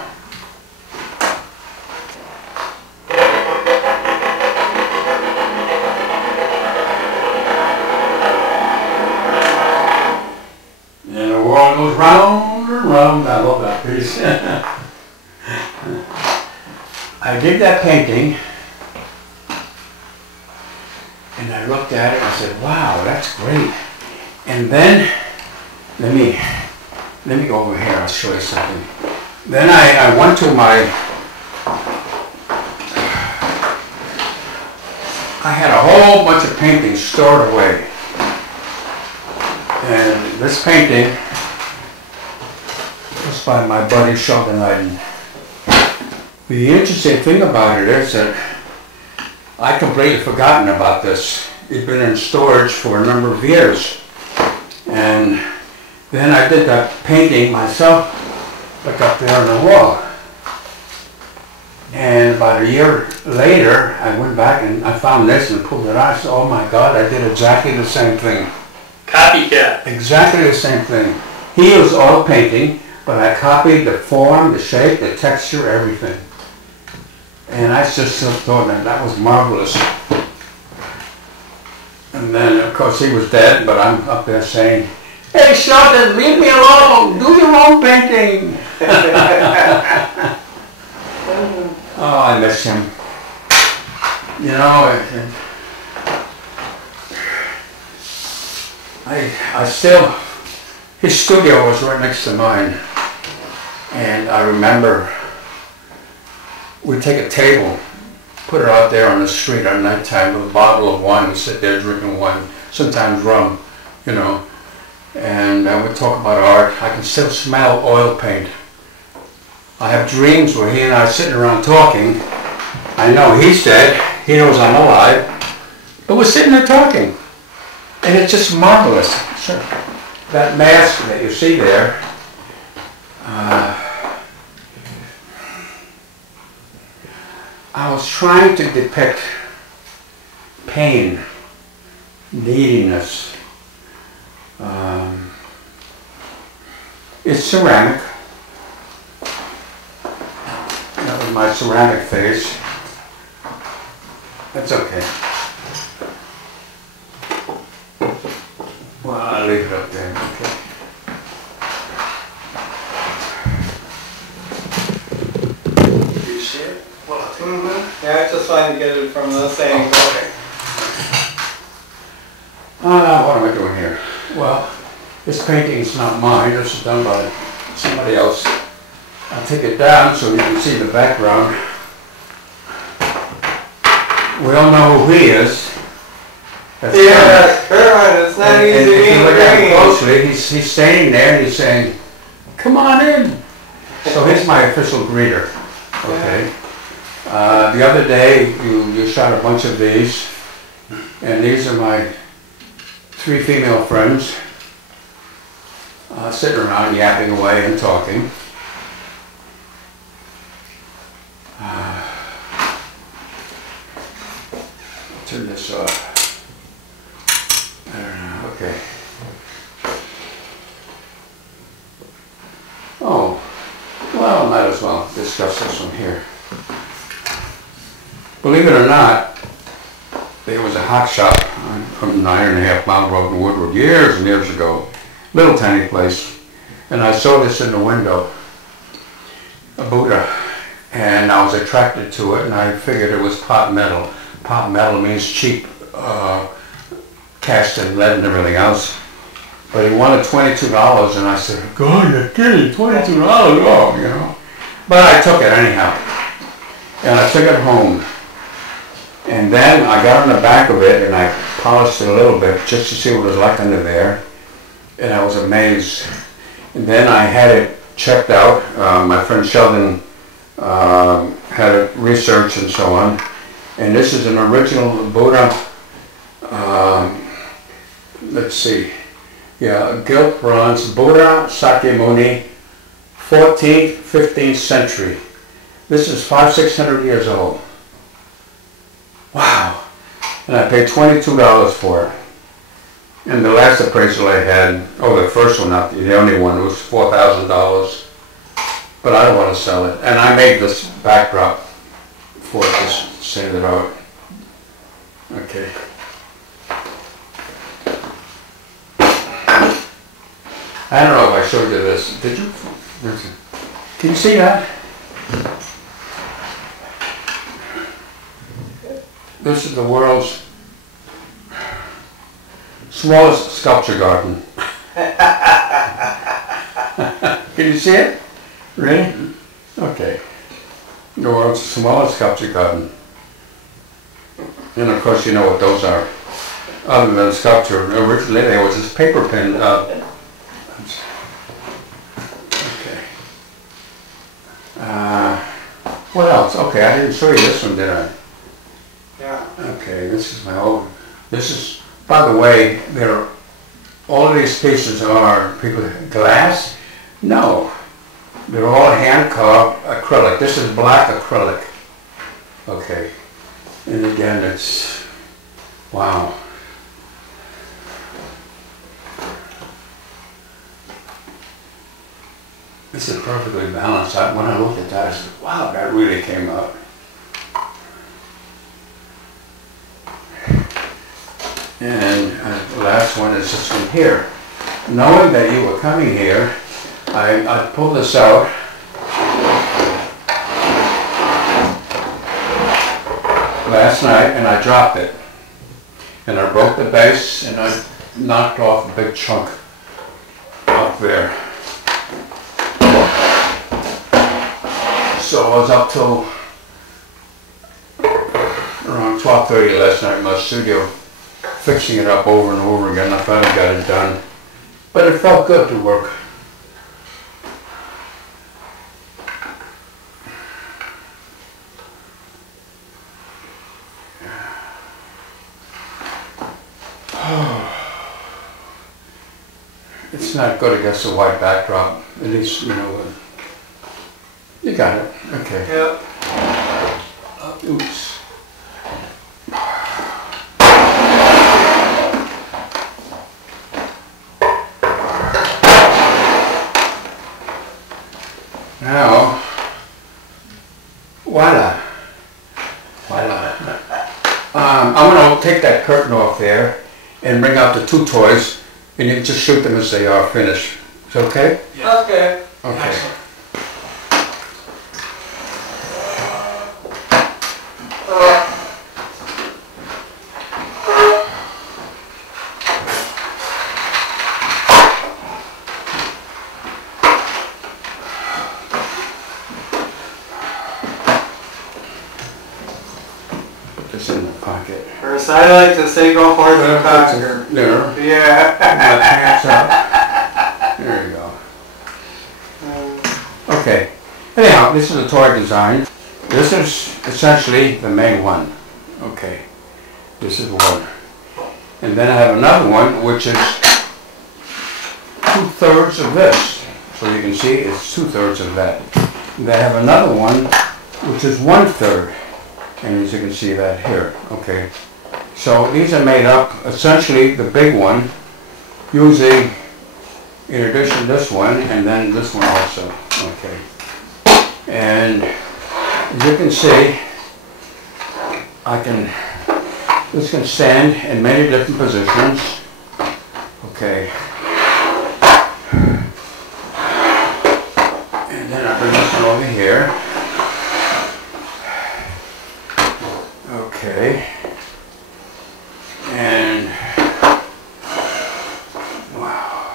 And the world goes round and round. I love that piece. I did that painting. And I looked at it and I said, wow, that's great. And then, let me go over here, I'll show you something. Then I went to I had a whole bunch of paintings stored away. And this painting was by my buddy Sheldon Iden. The interesting thing about it is that I completely forgotten about this. It's been in storage for a number of years. And then I did that painting myself, like up there on the wall. And about a year later, I went back and I found this and pulled it out. I said, oh my God, I did exactly the same thing. Copycat. Exactly the same thing. He was all painting, but I copied the form, the shape, the texture, everything. And I just thought that was marvelous. And then, of course, he was dead, but I'm up there saying, hey, Sheldon, leave me alone. Do your own painting. Oh, I miss him. You know, I still, his studio was right next to mine. And I remember we'd take a table, put it out there on the street at nighttime with a bottle of wine and sit there drinking wine, sometimes rum, you know. And we'd talk about art. I can still smell oil paint. I have dreams where he and I are sitting around talking. I know he's dead, he knows I'm alive, but we're sitting there talking. And it's just marvelous. Sure. That mask that you see there, I was trying to depict pain, neediness. It's ceramic. That was my ceramic face. That's okay. Well, I'll leave it up there. Okay. Do you see it? Well, Mm-hmm. Yeah, I just wanted to get it from this angle. Okay. What am I doing here? Well, this painting is not mine. This is done by somebody else. I'll take it down so you can see the background. We all know who he is. That's Yeah, Caroline, it's not and easy if you being look at him green. closely, he's standing there and he's saying, "Come on in." So he's my official greeter. Okay. The other day you shot a bunch of these, and these are my 3 female friends sitting around yapping away and talking. Turn this off. I don't know. Okay. Oh, well, might as well discuss this one here. Believe it or not, there was a hot shop on 9.5 Mile Road in Woodward years and years ago. Little tiny place. And I saw this in the window, a Buddha, and I was attracted to it, and I figured it was pot metal. Pot metal means cheap cast and lead and everything else. But he wanted $22, and I said, "God, you're kidding, $22, oh, you know." But I took it anyhow, and I took it home. And then I got on the back of it, and I polished it a little bit just to see what it was like under there, and I was amazed. And then I had it checked out. My friend Sheldon had it researched and so on. And this is an original Buddha, let's see, yeah, gilt bronze Buddha Sakyamuni, 14th, 15th century. This is 500-600 years old. Wow. And I paid $22 for it. And the last appraisal I had, the first one, not the only one, it was $4,000. But I don't want to sell it. And I made this backdrop for it to send it out. Okay. I don't know if I showed you this. Did you? Can you see that? This is the world's smallest sculpture garden. Can you see it? Really? Okay. The world's smallest sculpture garden. And of course you know what those are. Other than sculpture, originally there was this paper pen. Okay. What else? Okay, I didn't show you this one, did I? Yeah. Okay, this is my old. This is, by the way, all of these pieces are glass? No. They're all hand-carved acrylic. This is black acrylic. Okay. And again, it's, wow. This is perfectly balanced. When I looked at that, I said, wow, that really came out. And the last one is this one here. Knowing that you were coming here, I pulled this out. Last night, and I dropped it. And I broke the base, and I knocked off a big chunk up there. So I was up till around 12:30 last night in my studio, fixing it up over and over again. I finally got it done. But it felt good to work. It's not good against a white backdrop. At least, you know, you got it. Okay. Yep. Oops. Now, voila. Voila. I'm going to take that curtain off there and bring out the 2 toys, and you can just shoot them as they are finished. Is that okay? Yeah. Okay. Okay. Excellent. put this in the pocket. Or as I like to say, go forth and conquer. There. Yeah. My pants up. There you go. Okay. Anyhow, this is a toy design. This is essentially the main one. Okay. This is one. And then I have another one which is 2/3 of this. So you can see it's 2/3 of that. And then I have another one which is 1/3. And as you can see that here. Okay. So these are made up, essentially the big one, using in addition this one and then this one also. Okay. And as you can see, this can stand in many different positions. Okay. And then I bring this one over here. Okay. And wow.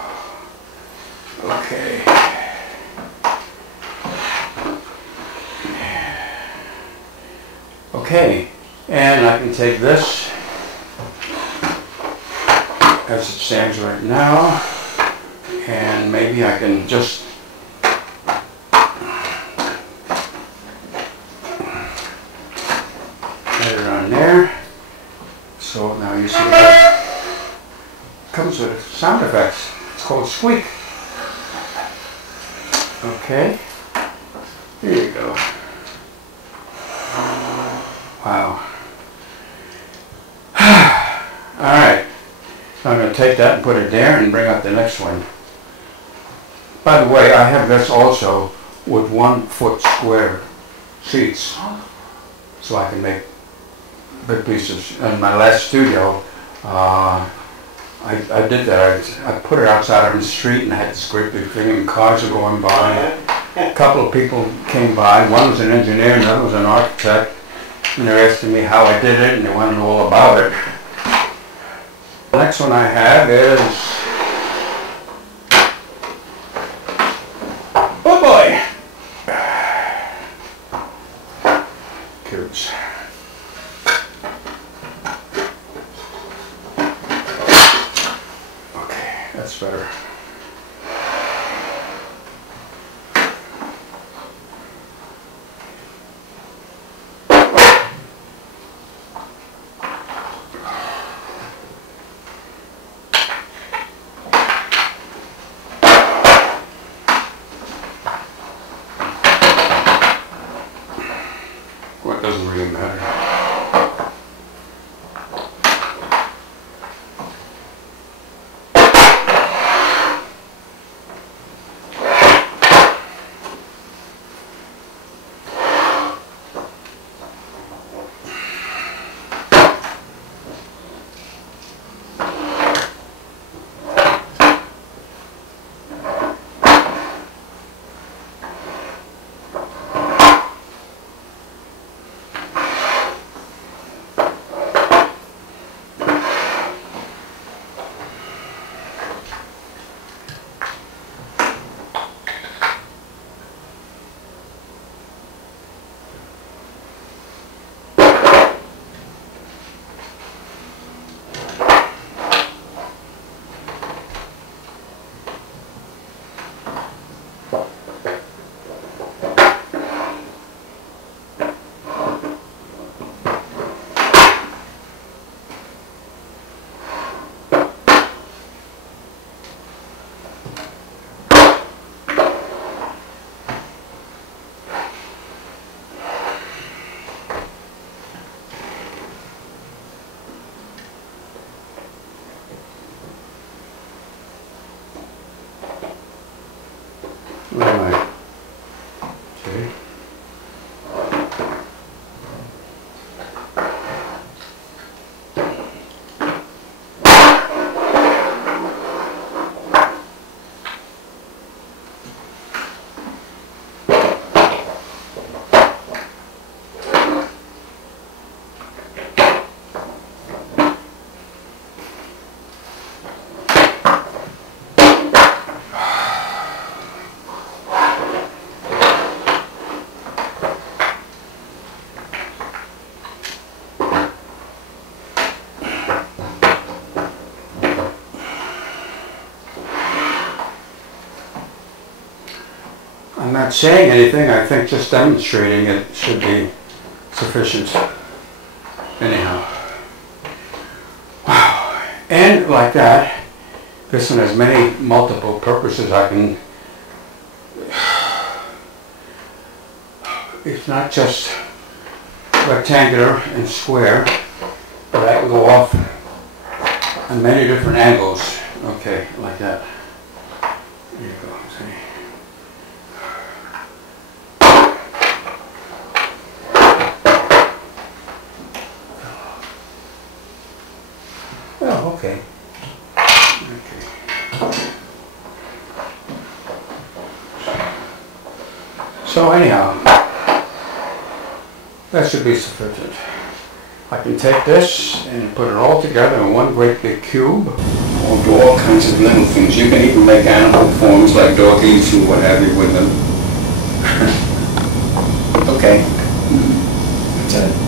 Okay. Okay. And I can take this as it stands right now, and maybe I can just get it on there. So now you see that comes with sound effects. It's called squeak. Okay. There you go. Wow. Alright. So I'm going to take that and put it there and bring out the next one. By the way, I have this also with 1 foot square sheets. So I can make big pieces. In my last studio, I did that. I put it outside on the street and I had this great big thing and cars were going by. A couple of people came by. One was an engineer and the other was an architect. And they're asking me how I did it and they want to know all about it. The next one I have is, oh boy! Cubes. Okay, that's better. Well, it doesn't really matter. not saying anything. I think just demonstrating it should be sufficient. Anyhow. Wow. And like that, this one has many multiple purposes. I can, it's not just rectangular and square, but I can go off on many different angles. Okay, like that. There you go, see. Oh, okay. So anyhow, that should be sufficient. I can take this and put it all together in one great big cube. Or do all kinds of little things. You can even make animal forms like doggies and what have you with them. Okay. That's it.